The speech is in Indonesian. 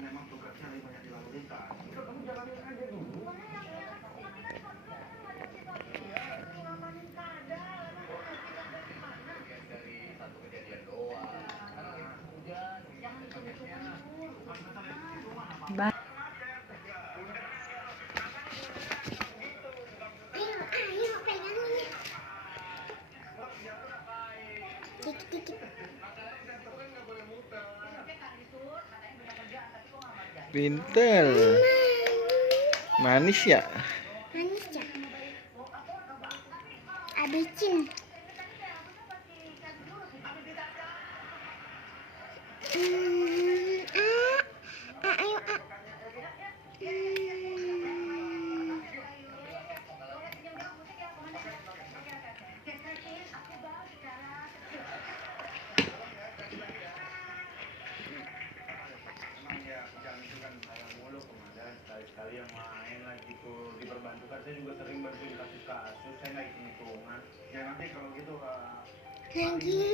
memang tugasnya lebih banyak di lalu lintas. Udah kamu jalanin aja dulu. Dari satu kejadian doang. Hujan, Ba Ayo pegangin. Dikit-dikit. Pinter. Manis ya? Manis ya? Habisin. Ayo. sekali-sekali yang main lagi tuh diperbantukan. Saya juga sering bantuin kasus-kasus, saya nggak hitung-hitungan ya. Nanti kalau gitu Lagi